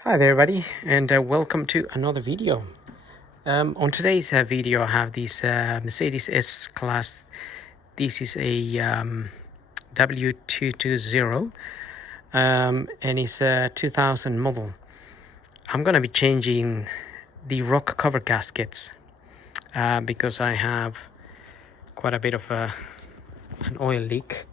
Hi there everybody, and welcome to another video. On today's video I have this Mercedes S-Class. This is a w220 and it's a 2000 model. I'm gonna be changing the rock cover gaskets because I have quite a bit of an oil leak,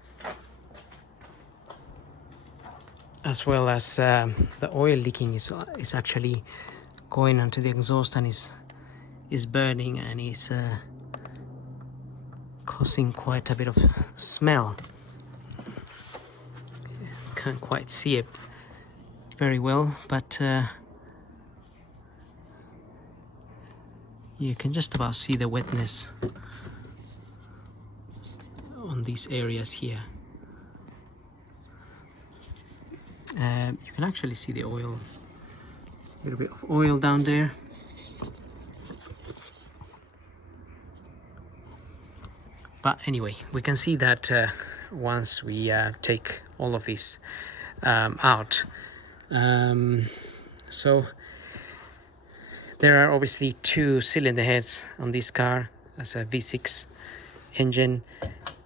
as well as the oil leaking is actually going onto the exhaust and is burning and is causing quite a bit of smell. Can't quite see it very well, but you can just about see the wetness on these areas here. You can actually see the oil, a little bit of oil down there. But anyway, we can see that once we take all of this out. So there are obviously two cylinder heads on this car as a V6 engine,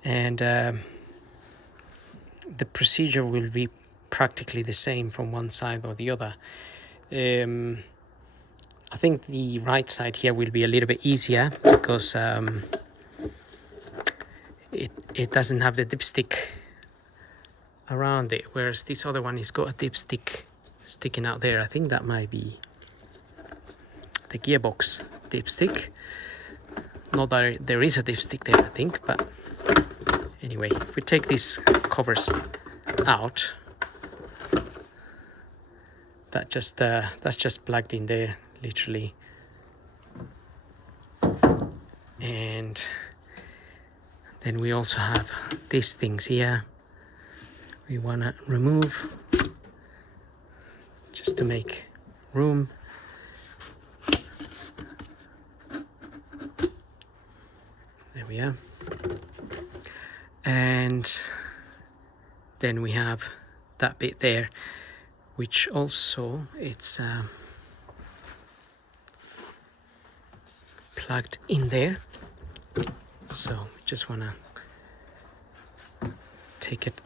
and the procedure will be practically the same from one side or the other. I think the right side here will be a little bit easier because it doesn't have the dipstick around it, whereas this other one has got a dipstick sticking out there. I think that might be the gearbox dipstick. Not that there is a dipstick there, I think, but anyway, if we take these covers out, that's just plugged in there, literally. And then we also have these things here we want to remove just to make room. There we are. And then we have that bit there, which also it's plugged in there. So we just want to take it,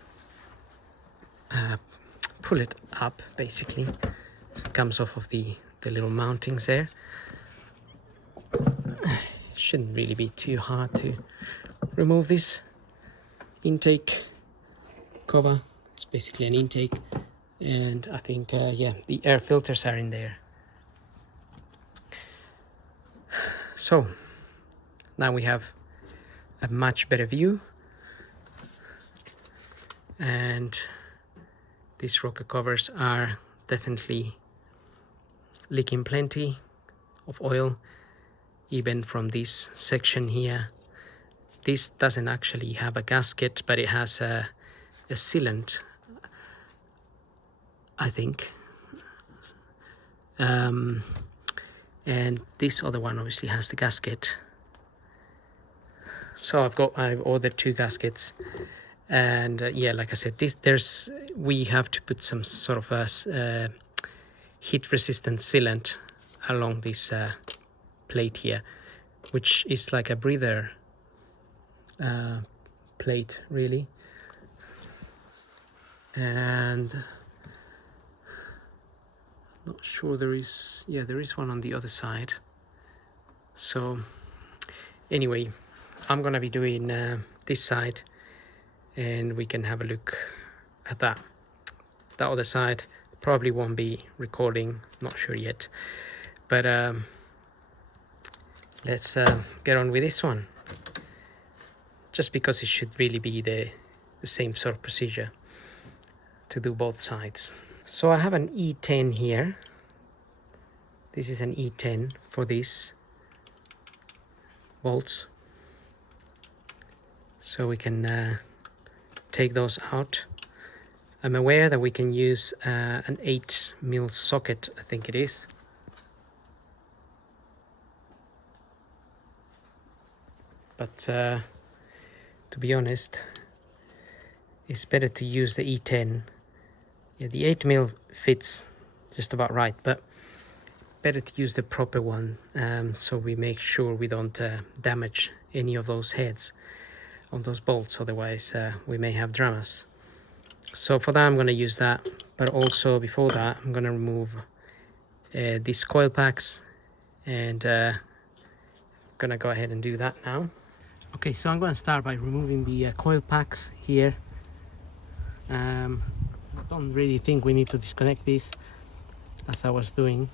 pull it up basically, so it comes off of the little mountings there. It shouldn't really be too hard to remove this intake cover. It's basically an intake, and I think yeah, the air filters are in there. So now we have a much better view, and these rocker covers are definitely leaking plenty of oil, even from this section here. This doesn't actually have a gasket, but it has a sealant, I think. And this other one obviously has the gasket. So I've ordered two gaskets, and yeah, like I said, we have to put some sort of a heat resistant sealant along this plate here, which is like a breather plate really. And I'm not sure there is one on the other side. So anyway, I'm gonna be doing this side, and we can have a look at that. The other side probably won't be recording, not sure yet, but let's get on with this one, just because it should really be the same sort of procedure to do both sides. So I have an E10 here. This is an E10 for these bolts, so we can take those out. I'm aware that we can use an 8mm socket, I think it is. But to be honest, it's better to use the E10. Yeah, the 8mm fits just about right, but better to use the proper one, so we make sure we don't damage any of those heads on those bolts, otherwise we may have dramas. So for that I'm going to use that, but also before that I'm going to remove these coil packs, and gonna go ahead and do that now. Okay, so I'm going to start by removing the coil packs here. I don't really think we need to disconnect this, as I was doing.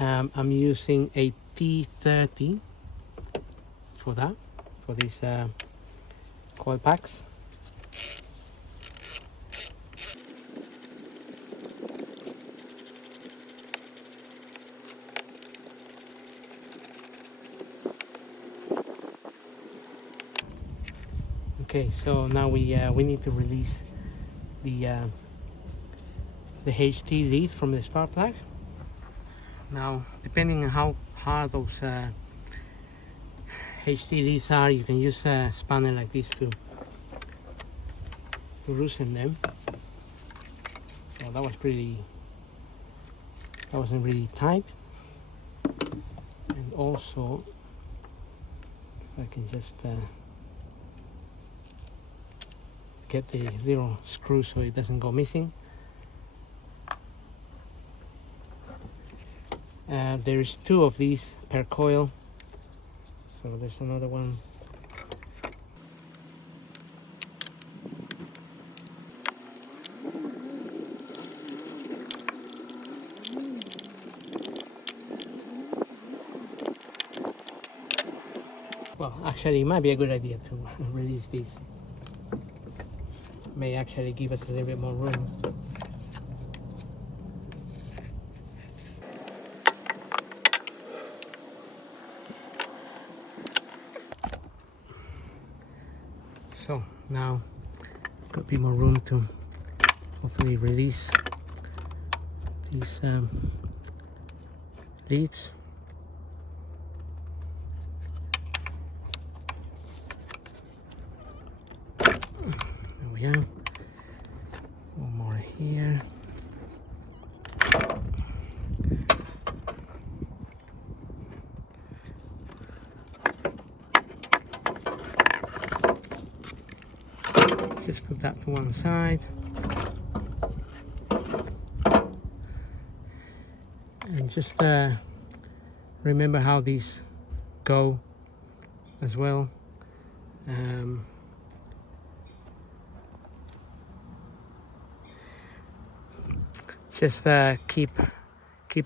I'm using a T30 for that, for these coil packs. Okay, so now we need to release the HT leads from the spark plug. Now, depending on how hard those HT leads are, you can use a spanner like this to loosen them. So that wasn't really tight. And also, if I can just get the little screw so it doesn't go missing. There's 2 of these per coil, so there's another one. Well, actually it might be a good idea to release these. May actually give us a little bit more room. So now got a bit more room to hopefully release these leads. There we are. One more here. Just put that to one side. And just remember how these go as well. Just keep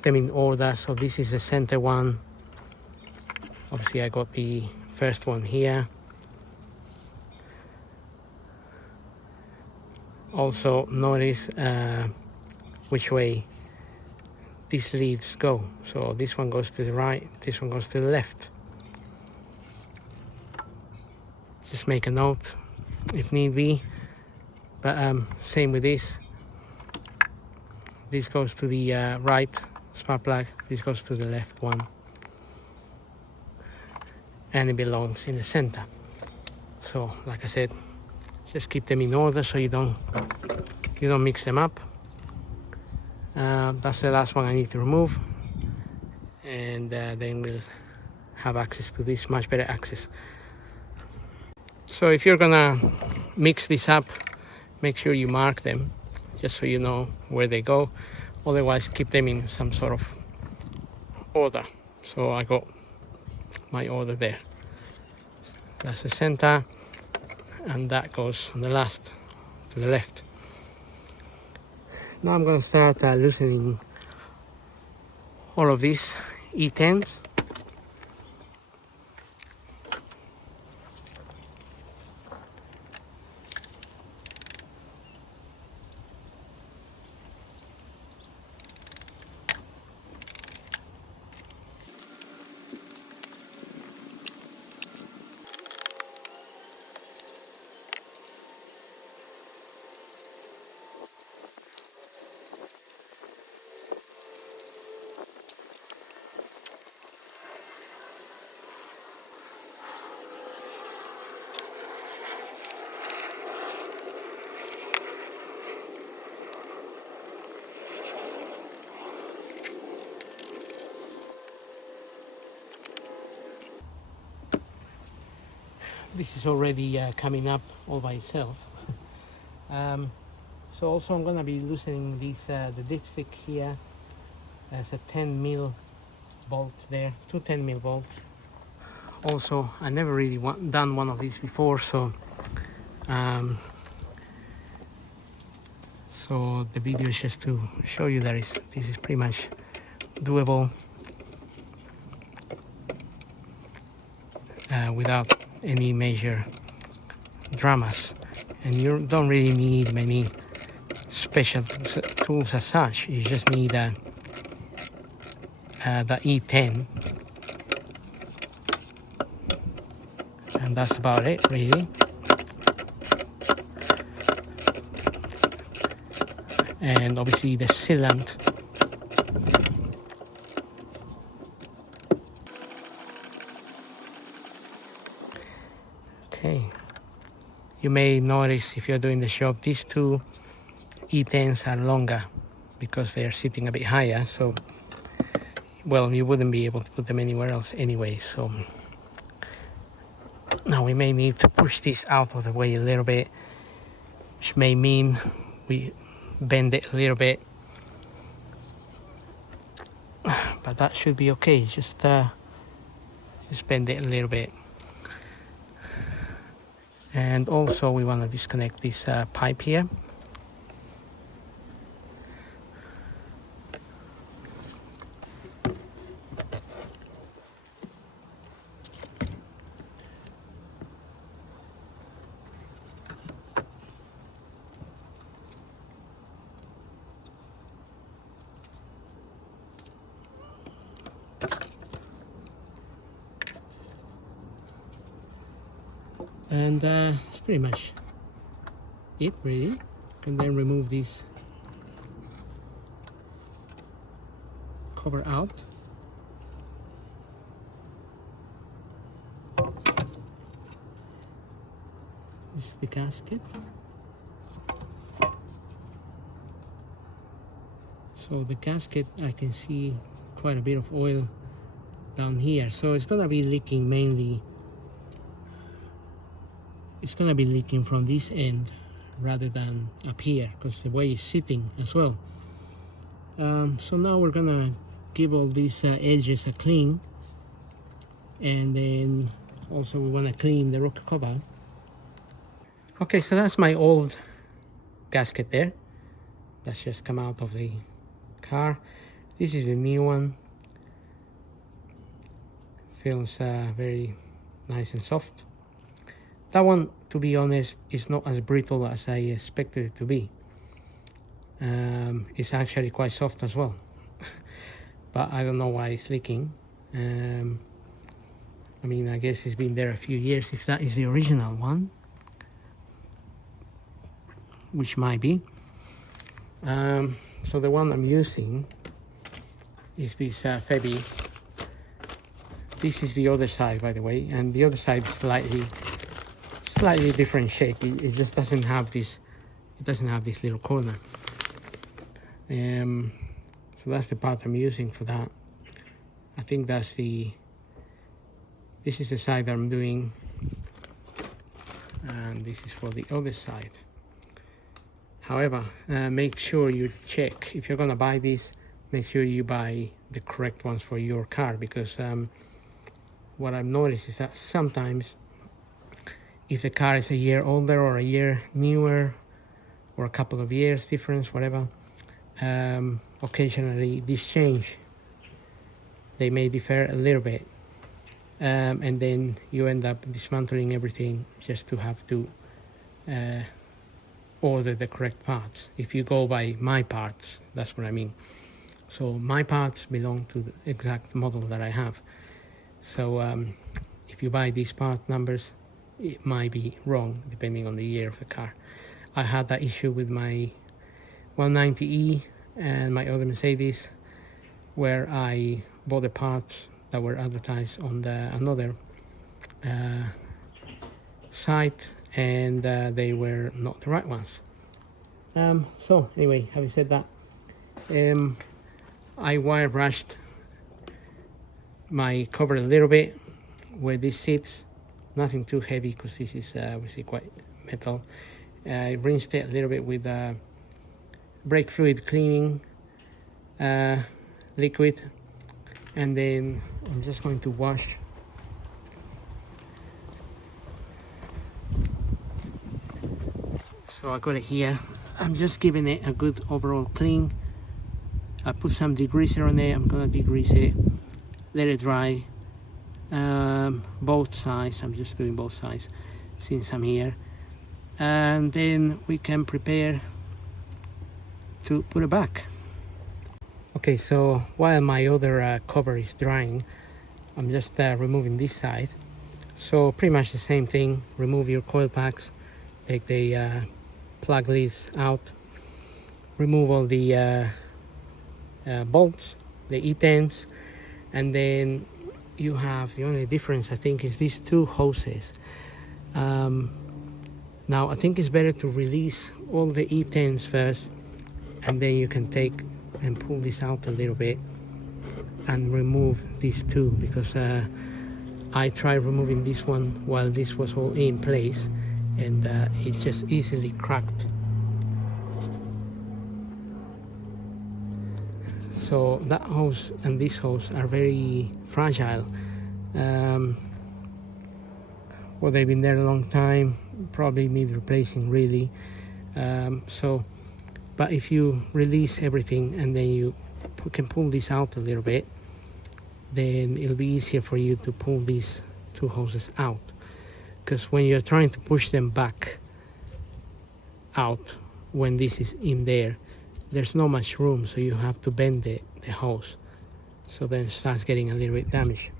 them in order. So this is the center one. Obviously I got the first one here. Also notice which way these leads go. So this one goes to the right, this one goes to the left. Just make a note if need be. But same with this. This goes to the right spark plug, this goes to the left one. And it belongs in the center. So like I said, just keep them in order so you don't mix them up. That's the last one I need to remove, and then we'll have access to this, much better access. So if you're gonna mix this up, make sure you mark them just so you know where they go. Otherwise keep them in some sort of order. So I got my order there. That's the center, and that goes on the last to the left. Now I'm going to start loosening all of these E10s. this is already coming up all by itself. So also I'm gonna be loosening this the dipstick here. There's a 10mm bolt there, two 10mm bolts. Also, I never really done one of these before, so so the video is just to show you that this is pretty much doable without any major dramas, and you don't really need many special tools as such. You just need the E10, and that's about it really. And obviously the sealant. Okay, you may notice if you're doing the shop, these two E10s are longer because they are sitting a bit higher, so well, you wouldn't be able to put them anywhere else anyway. So now we may need to push this out of the way a little bit, which may mean we bend it a little bit, but that should be okay. Just bend it a little bit. And also we want to disconnect this pipe here. And it's pretty much it really. And then remove this cover out. This is the gasket. So the gasket, I can see quite a bit of oil down here, so it's gonna be leaking mainly. It's gonna be leaking from this end rather than up here because the way it's sitting as well. So now we're gonna give all these edges a clean, and then also we want to clean the rocker cover. Okay, so that's my old gasket there. That's just come out of the car. This is the new one. Feels very nice and soft. That one, to be honest, is not as brittle as I expected it to be. It's actually quite soft as well. But I don't know why it's leaking. I mean, I guess it's been there a few years if that is the original one, which might be. So the one I'm using is this Febi. This is the other side, by the way, and the other side is slightly different shape. It just doesn't have this. It doesn't have this little corner. So that's the part I'm using for that. I think that's the. This is the side that I'm doing, and this is for the other side. However, make sure you check if you're gonna buy this. Make sure you buy the correct ones for your car, because what I've noticed is that sometimes if the car is a year older or a year newer or a couple of years difference, whatever, occasionally these change. They may differ a little bit, and then you end up dismantling everything just to have to order the correct parts. If you go by my parts, that's what I mean. So my parts belong to the exact model that I have. So if you buy these part numbers, it might be wrong depending on the year of the car. I had that issue with my 190E and my other Mercedes, where I bought the parts that were advertised on another site, and they were not the right ones. So anyway, having said that, I wire brushed my cover a little bit where this sits, nothing too heavy because this is obviously quite metal. I rinsed it a little bit with brake fluid cleaning liquid, and then I'm just going to wash. So I got it here. I'm just giving it a good overall clean. I put some degreaser on it. I'm gonna degrease it, let it dry, both sides. I'm just doing both sides since I'm here, and then we can prepare to put it back. Okay, so while my other cover is drying, I'm just removing this side. So pretty much the same thing. Remove your coil packs, take the plug leads out, remove all the bolts, the E10s, and then you have, the only difference I think is these two hoses. Now I think it's better to release all the E10s first, and then you can take and pull this out a little bit and remove these two, because I tried removing this one while this was all in place, and it just easily cracked. So that hose and this hose are very fragile. Well, they've been there a long time, probably need replacing really. But if you release everything and then you can pull this out a little bit, then it'll be easier for you to pull these two hoses out. Because when you're trying to push them back out, when this is in there, there's not much room, so you have to bend the hose. So then it starts getting a little bit damaged.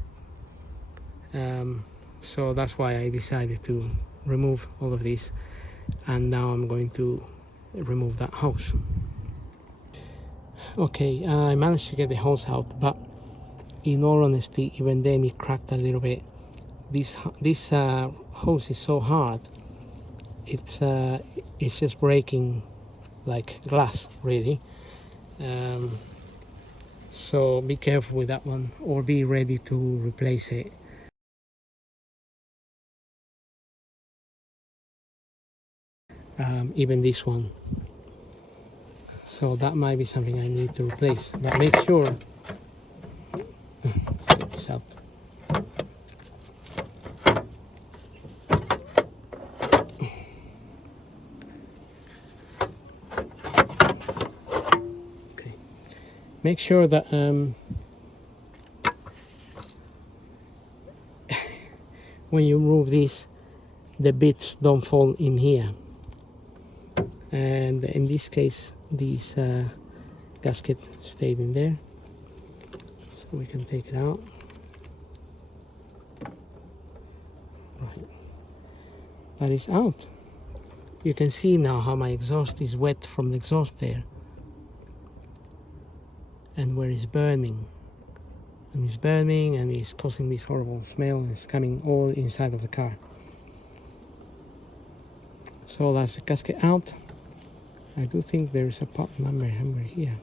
So that's why I decided to remove all of this, and now I'm going to remove that hose. Okay, I managed to get the hose out, but in all honesty, even then it cracked a little bit. This hose is so hard, it's just breaking like glass, really. So be careful with that one, or be ready to replace it. Even this one, so that might be something I need to replace, but make sure check this out. Okay, make sure that when you remove these, the bits don't fall in here. And in this case, these gasket stayed in there, so we can take it out. Right, that is out. You can see now how my exhaust is wet from the exhaust there, and where it's burning. And it's burning, and it's causing this horrible smell, and it's coming all inside of the car. So that's the gasket out. I do think there's a part number here.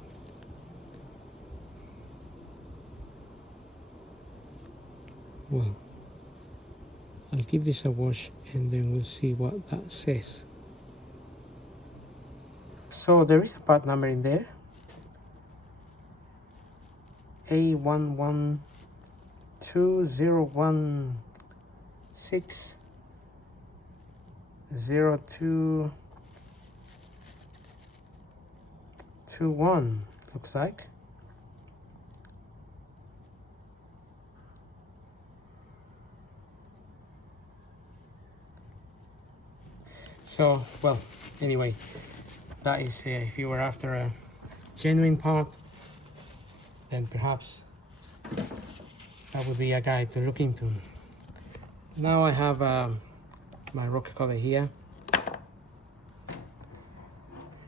Well, I'll give this a wash and then we'll see what that says. So there is a part number in there. A1120160221, looks like. So, well, anyway, that is if you were after a genuine part, then perhaps that would be a guide to look into. Now I have my rocker cover here,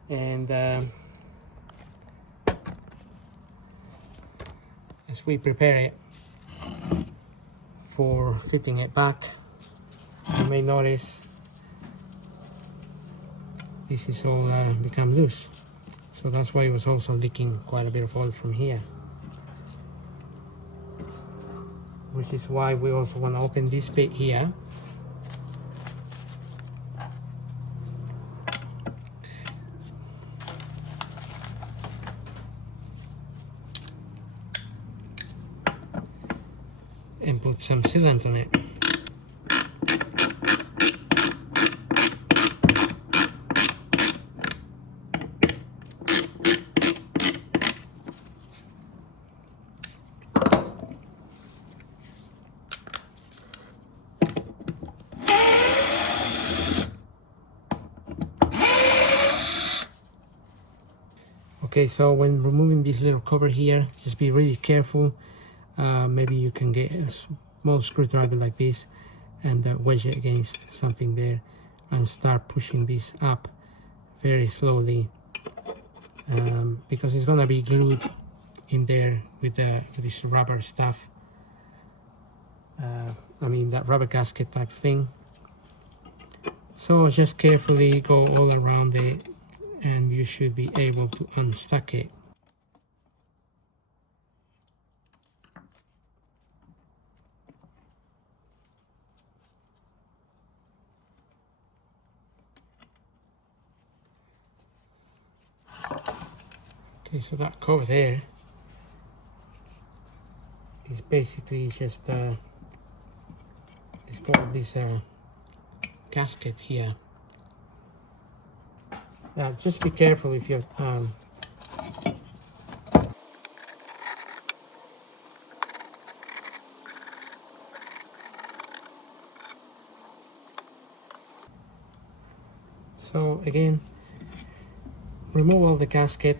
and as we prepare it for fitting it back, you may notice this is all become loose, so that's why it was also leaking quite a bit of oil from here, which is why we also want to open this bit here put some sealant on it. Okay, so when removing this little cover here, just be really careful. Maybe you can get a small screwdriver like this and wedge it against something there and start pushing this up very slowly, because it's gonna be glued in there with this rubber stuff. I mean that rubber gasket type thing. So just carefully go all around it and you should be able to unstuck it. Okay, so that cover there is basically just it's got this gasket here. Just be careful if you're so again, remove all the gasket,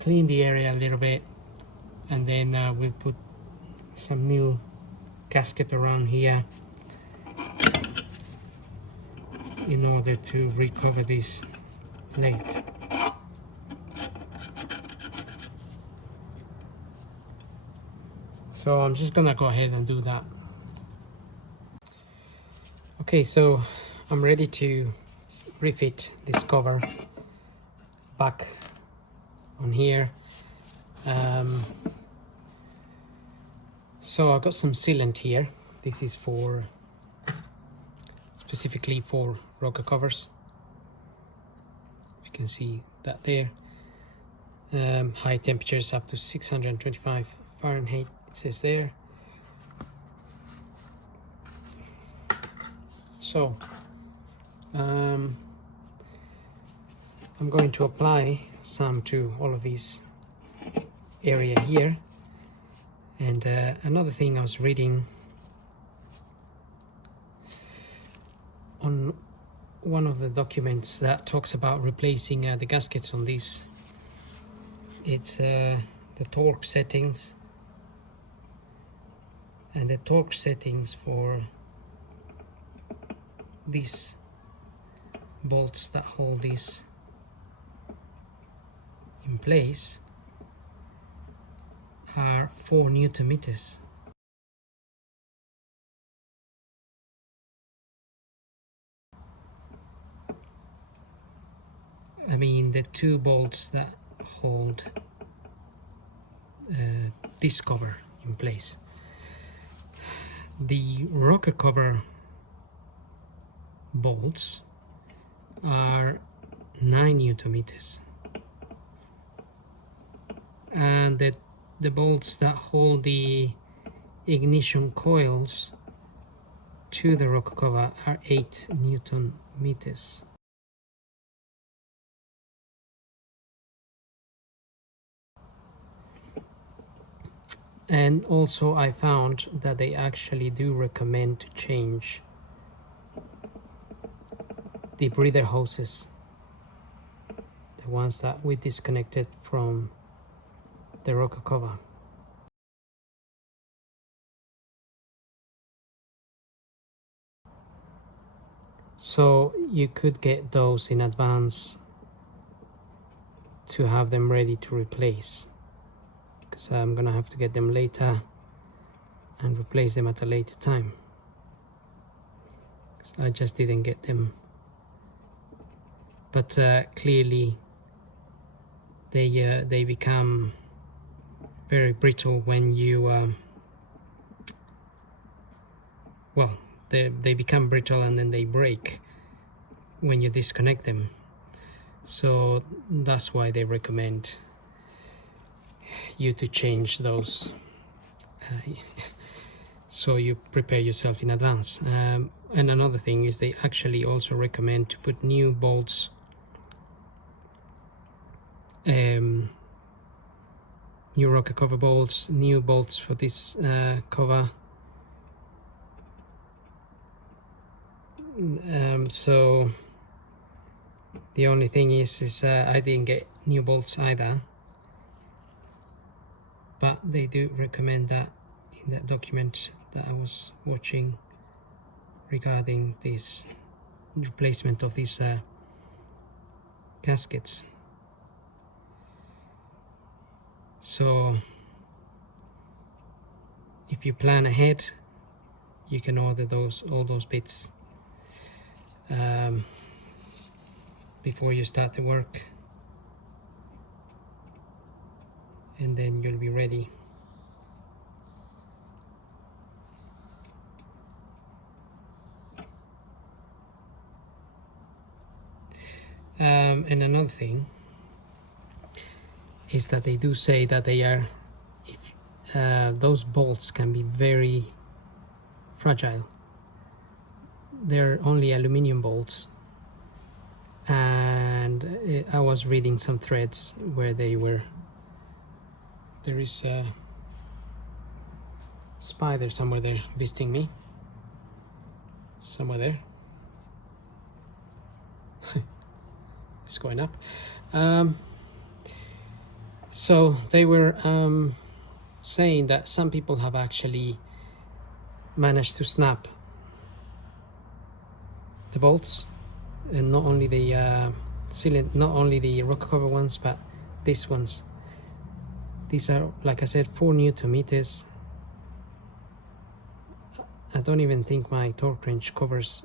clean the area a little bit, and then we'll put some new gasket around here in order to recover this plate. So I'm just gonna go ahead and do that. Okay, so I'm ready to refit this cover back on here. So I've got some sealant here. This is for specifically for rocker covers. You can see that there. High temperatures up to 625 Fahrenheit, it says there. So I'm going to apply some to all of these area here. And another thing I was reading on one of the documents that talks about replacing the gaskets on these, it's the torque settings, and the torque settings for these bolts that hold this in place are 4 Newton meters. I mean the 2 bolts that hold this cover in place. The rocker cover bolts are 9 Newton meters, and the bolts that hold the ignition coils to the rocker cover are 8 Newton meters. And also I found that they actually do recommend to change the breather hoses, the ones that we disconnected from the rocker cover. So you could get those in advance to have them ready to replace, because I'm gonna have to get them later and replace them at a later time, because I just didn't get them. But clearly they become very brittle when you well, they become brittle and then they break when you disconnect them. So that's why they recommend you to change those so you prepare yourself in advance. And another thing is they actually also recommend to put new bolts, new rocker cover bolts, new bolts for this cover. So the only thing is I didn't get new bolts either, but they do recommend that in that document that I was watching regarding this replacement of these gaskets. So if you plan ahead, you can order all those bits before you start the work, and then you'll be ready. And another thing is that they do say that they are, those bolts can be very fragile. They're only aluminium bolts, and I was reading some threads where there is a spider somewhere there visiting me, somewhere there. It's going up. So they were saying that some people have actually managed to snap the bolts, and not only the sealant, not only the rocker cover ones, but these ones. These are, like I said, 4 Newton meters. I don't even think my torque wrench covers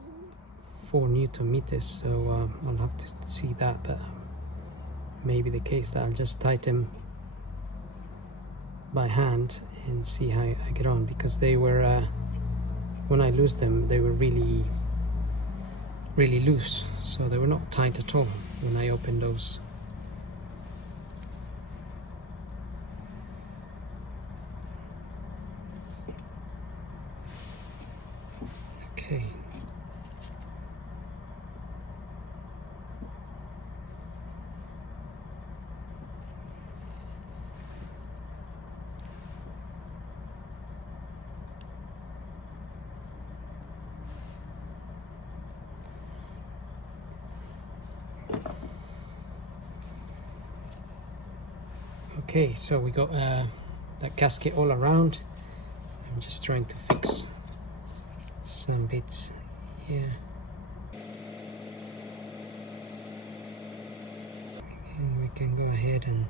4 Newton meters, so I'll have to see that, but maybe the case that I'll just tighten by hand and see how I get on, because they were when I loosed them, they were really loose, so they were not tight at all when I opened those. Okay. Okay, so we got that gasket all around. I'm just trying to fix some bits here. And we can go ahead and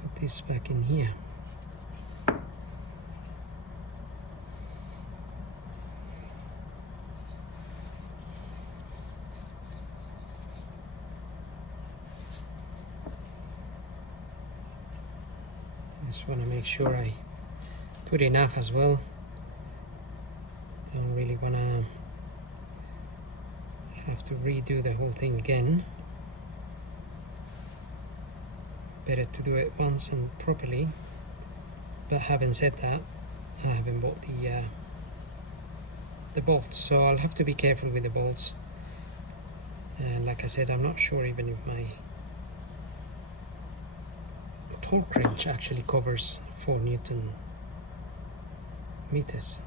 put this back in here. Just want to make sure I put enough as well. Don't really want to have to redo the whole thing again. Better to do it once and properly. But having said that, I haven't bought the bolts, so I'll have to be careful with the bolts. And like I said, I'm not sure even if my torque wrench actually covers 4 Newton meters.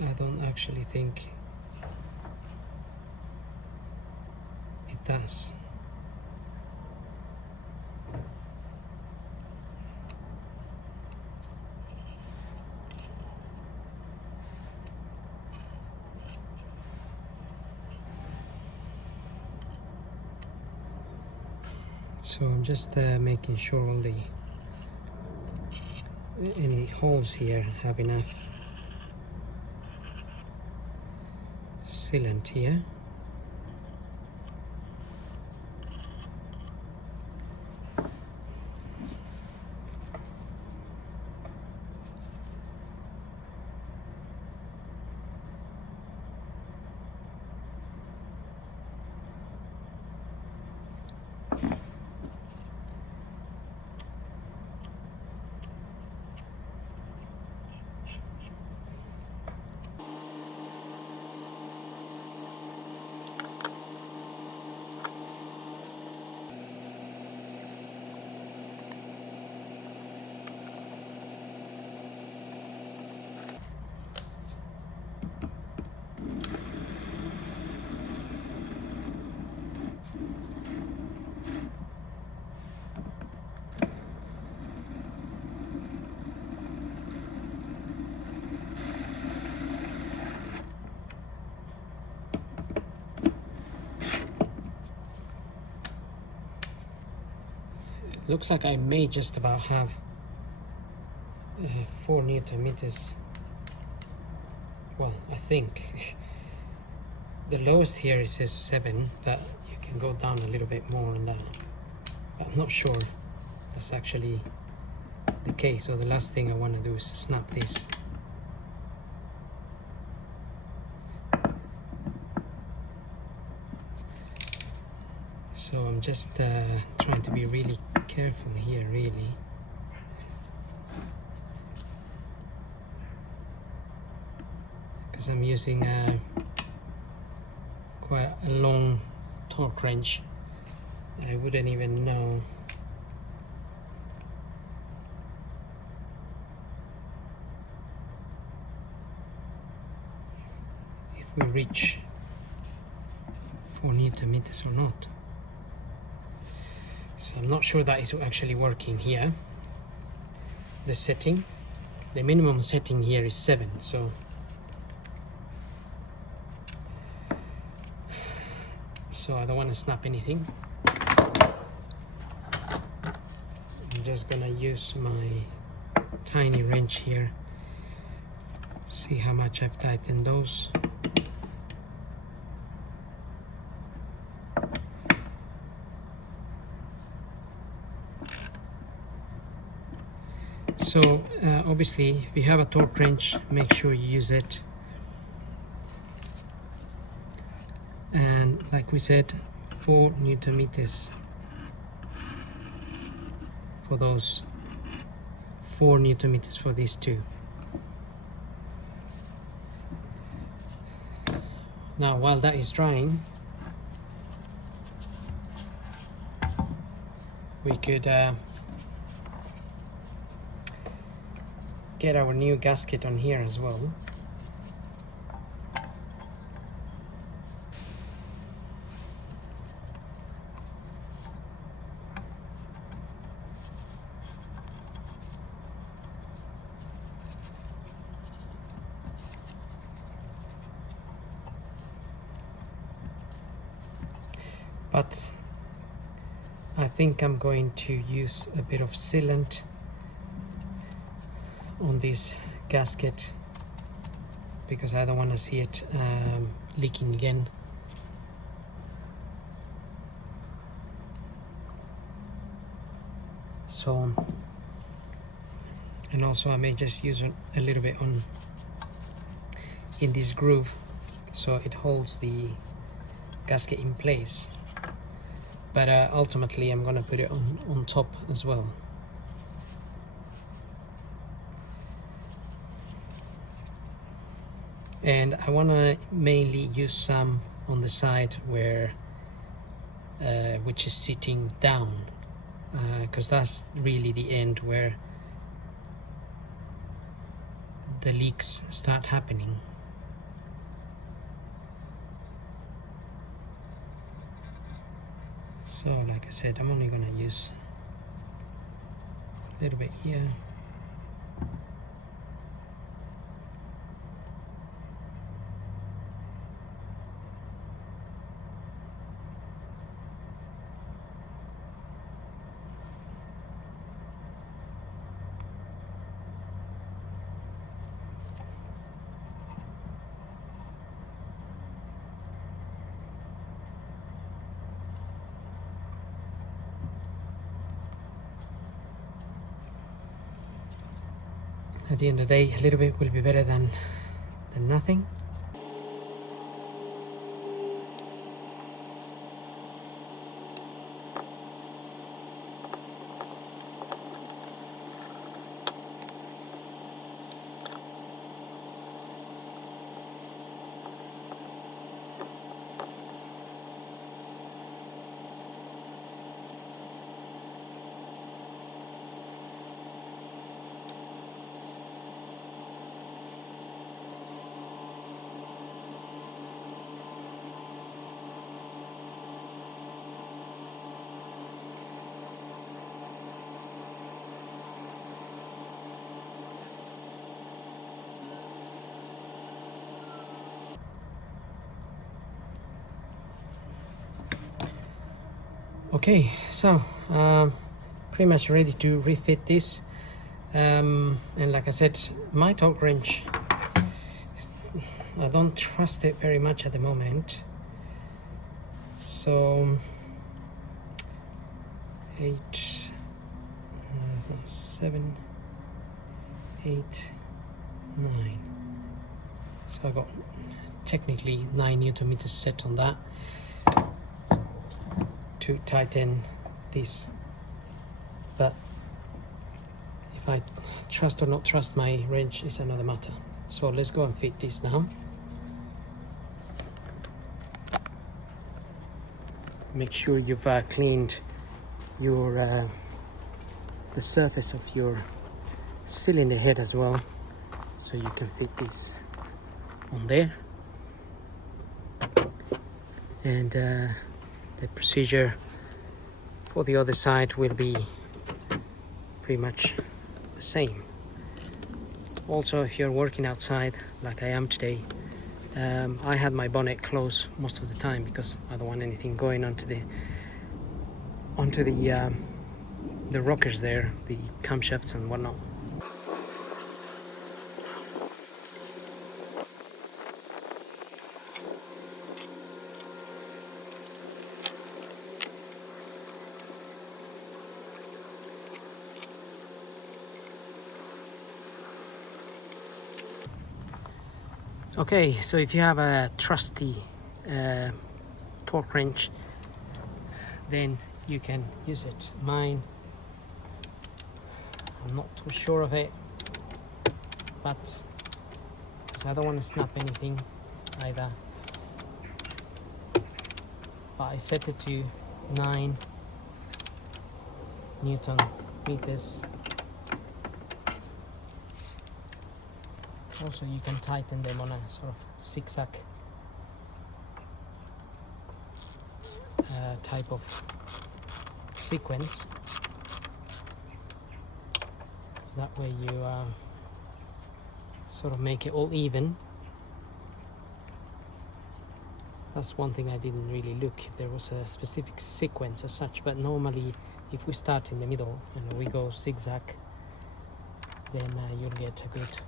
I don't actually think it does. So I'm just making sure all any holes here have enough sealant here. Looks like I may just about have 4 Newton meters. Well, I think the lowest here it says 7, but you can go down a little bit more on that. But I'm not sure that's actually the case. So the last thing I want to do is snap this. So I'm just trying to be really careful here, really. Because I'm using quite a long torque wrench. I wouldn't even know if we reach 4 Newton meters or not. So I'm not sure that is actually working here. The setting, the minimum setting here is 7, so I don't want to snap anything. I'm just gonna use my tiny wrench here, see how much I've tightened those. So obviously if you have a torque wrench, make sure you use it. And like we said, 4 Newton meters for those, 4 Newton meters for these two. Now while that is drying, we could get our new gasket on here as well. But I think I'm going to use a bit of sealant on this gasket because I don't want to see it leaking again. So, and also I may just use a little bit on in this groove so it holds the gasket in place. But ultimately I'm gonna put it on top as well. And I want to mainly use some on the side where which is sitting down, because that's really the end where the leaks start happening. So like I said, I'm only going to use a little bit here. At the end of the day, a little bit will be better than nothing. Okay, so pretty much ready to refit this. And like I said, my torque wrench, I don't trust it very much at the moment. So 7, 8, 9. So I got technically 9 Newton meters set on that to tighten this. But if I trust or not trust my wrench is another matter. So let's go and fit this now. Make sure you've cleaned your the surface of your cylinder head as well, so you can fit this on there. And the procedure for the other side will be pretty much the same. Also, if you're working outside like I am today, I had my bonnet closed most of the time because I don't want anything going onto the rockers there, the camshafts and whatnot. Okay, so if you have a trusty torque wrench, then you can use it. Mine, I'm not too sure of it, but I don't want to snap anything either. But I set it to 9 Newton meters. Also, you can tighten them on a sort of zigzag type of sequence. So that way you sort of make it all even. That's one thing I didn't really look if there was a specific sequence as such, but normally if we start in the middle and we go zigzag, then you'll get a good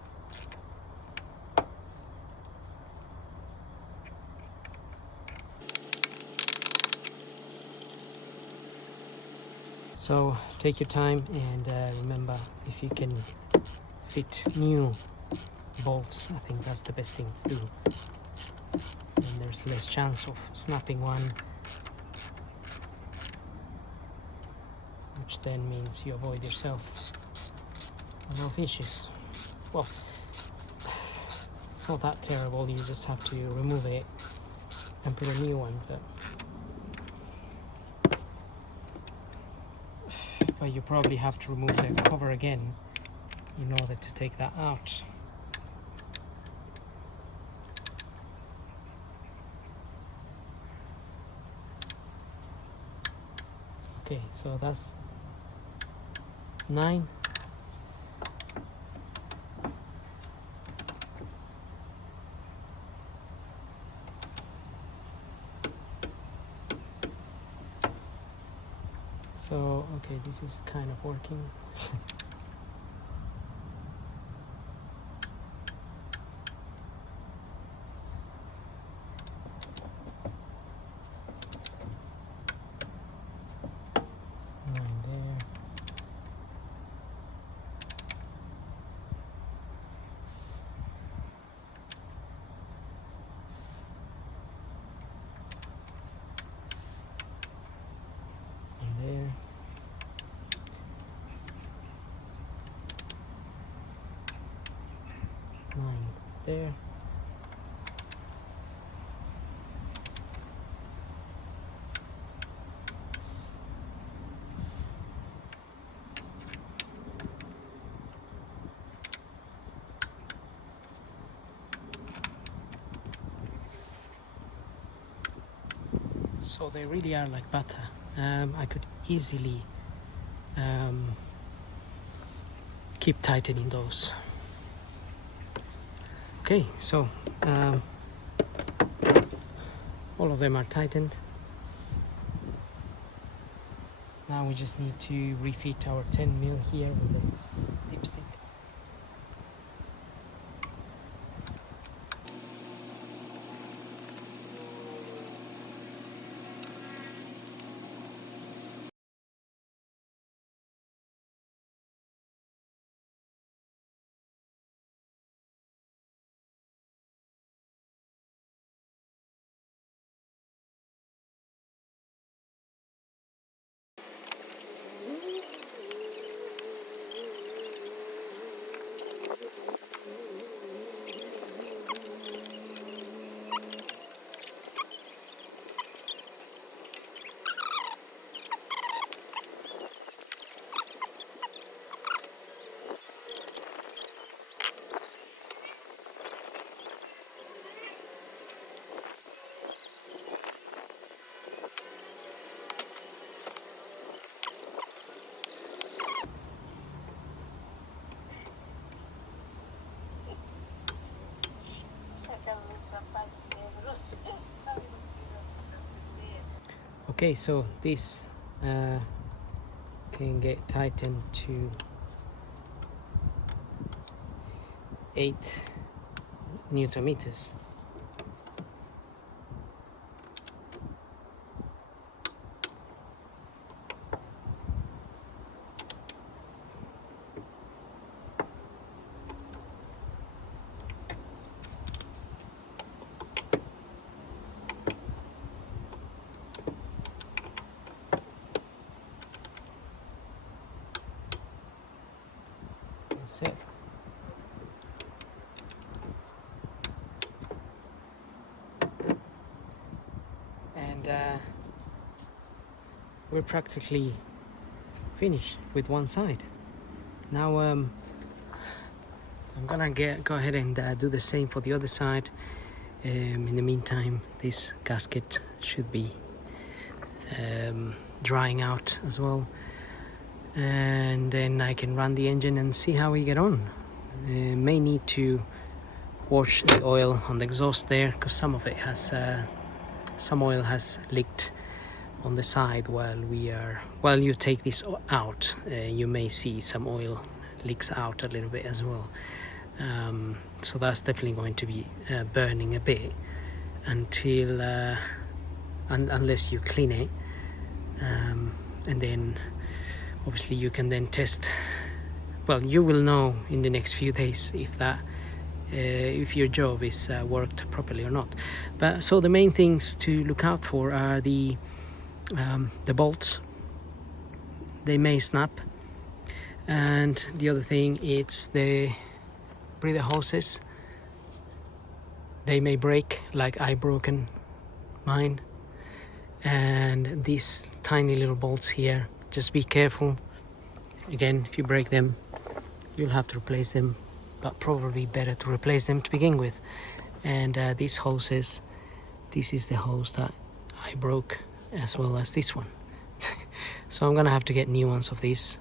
So take your time and remember, if you can fit new bolts, I think that's the best thing to do. And there's less chance of snapping one, which then means you avoid yourself a lot of issues. Well, it's not that terrible, you just have to remove it and put a new one. But you probably have to remove the cover again in order to take that out. Okay, so that's 9. So, okay, this is kind of working. There. So they really are like butter. I could easily keep tightening those. Okay, so all of them are tightened. Now we just need to refit our 10mm here with the dipstick. Okay, so this can get tightened to 8 Newton meters. That's it. And we're practically finished with one side. Now I'm gonna go ahead and do the same for the other side. In the meantime, this gasket should be drying out as well, and then I can run the engine and see how we get on. May need to wash the oil on the exhaust there, because some of it has some oil has leaked on the side while you take this out. You may see some oil leaks out a little bit as well, so that's definitely going to be burning a bit until unless you clean it, and then obviously you can then test. Well, you will know in the next few days if that if your job is worked properly or not. But so the main things to look out for are the bolts. They may snap, and the other thing is the breather hoses. They may break, like I broken mine. And these tiny little bolts here, just be careful. Again, if you break them, you'll have to replace them, but probably better to replace them to begin with. And these hoses, this is the hose that I broke, as well as this one. So I'm gonna have to get new ones of these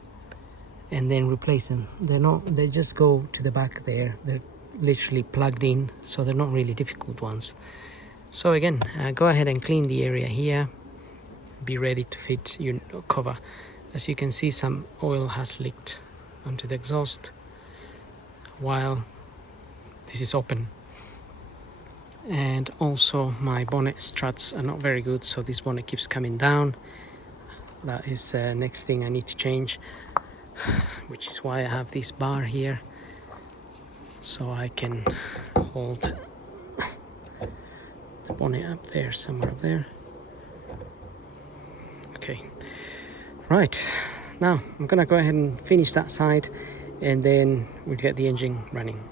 and then replace them. They just go to the back there. They're literally plugged in, so they're not really difficult ones. So again, go ahead and clean the area here. Be ready to fit your cover. As you can see, some oil has leaked onto the exhaust while this is open. And also my bonnet struts are not very good, so this bonnet keeps coming down. That is the next thing I need to change, which is why I have this bar here, so I can hold the bonnet up there, somewhere up there. Okay, right, now I'm gonna go ahead and finish that side, and then we'll get the engine running.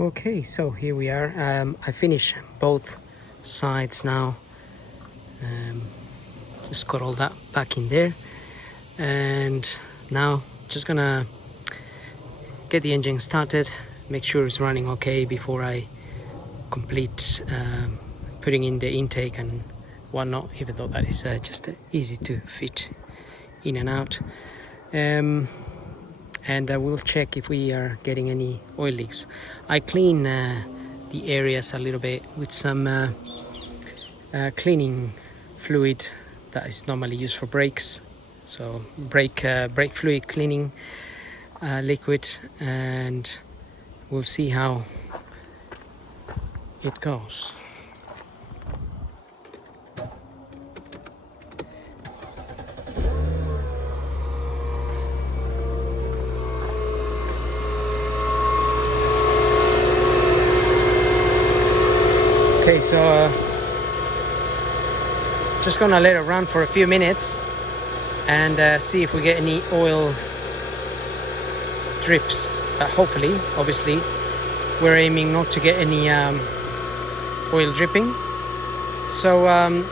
Okay, so here we are. I finished both sides now. Just got all that back in there, and now just gonna get the engine started, make sure it's running okay before I complete putting in the intake and whatnot, even though that is just easy to fit in and out. And I will check if we are getting any oil leaks. I clean the areas a little bit with some cleaning fluid that is normally used for brakes, So brake fluid cleaning liquid, and we'll see how it goes. Okay, so just gonna let it run for a few minutes and see if we get any oil drips. Hopefully, obviously, we're aiming not to get any oil dripping. So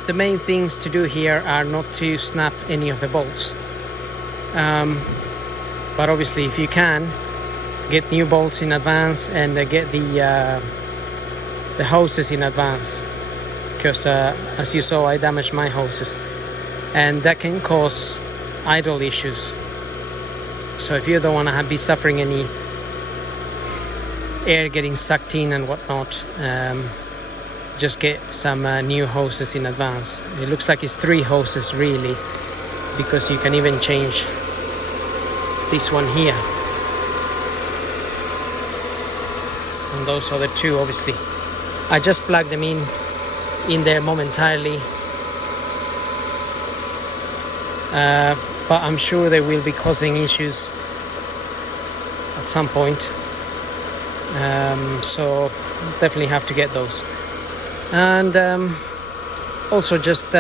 the main things to do here are not to snap any of the bolts. But obviously, if you can, get new bolts in advance and get the hoses in advance, because as you saw, I damaged my hoses, and that can cause idle issues. So if you don't want to be suffering any air getting sucked in and whatnot, just get some new hoses in advance. It looks like it's 3 hoses really, because you can even change this one here, and those are the 2 obviously. I just plugged them in there momentarily, but I'm sure they will be causing issues at some point, so definitely have to get those. And also just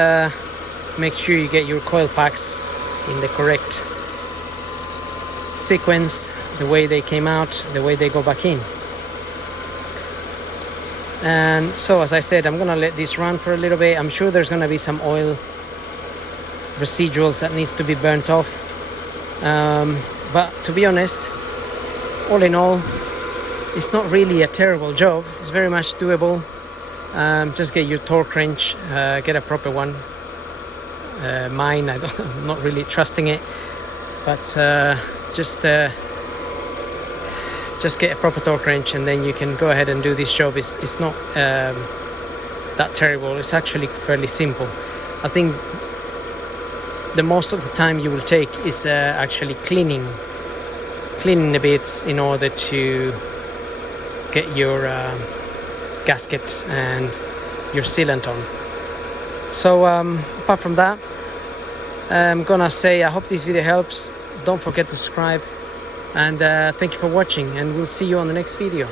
make sure you get your coil packs in the correct sequence, the way they came out, the way they go back in. And so, as I said, I'm gonna let this run for a little bit. I'm sure there's gonna be some oil residuals that needs to be burnt off, but to be honest, all in all, it's not really a terrible job. It's very much doable. Just get your torque wrench, get a proper one. Mine, I'm not really trusting it, but just get a proper torque wrench, and then you can go ahead and do this job. It's not that terrible. It's actually fairly simple. I think the most of the time you will take is actually cleaning the bits in order to get your gasket and your sealant on. So apart from that, I'm gonna say I hope this video helps. Don't forget to subscribe, and thank you for watching, and we'll see you on the next video.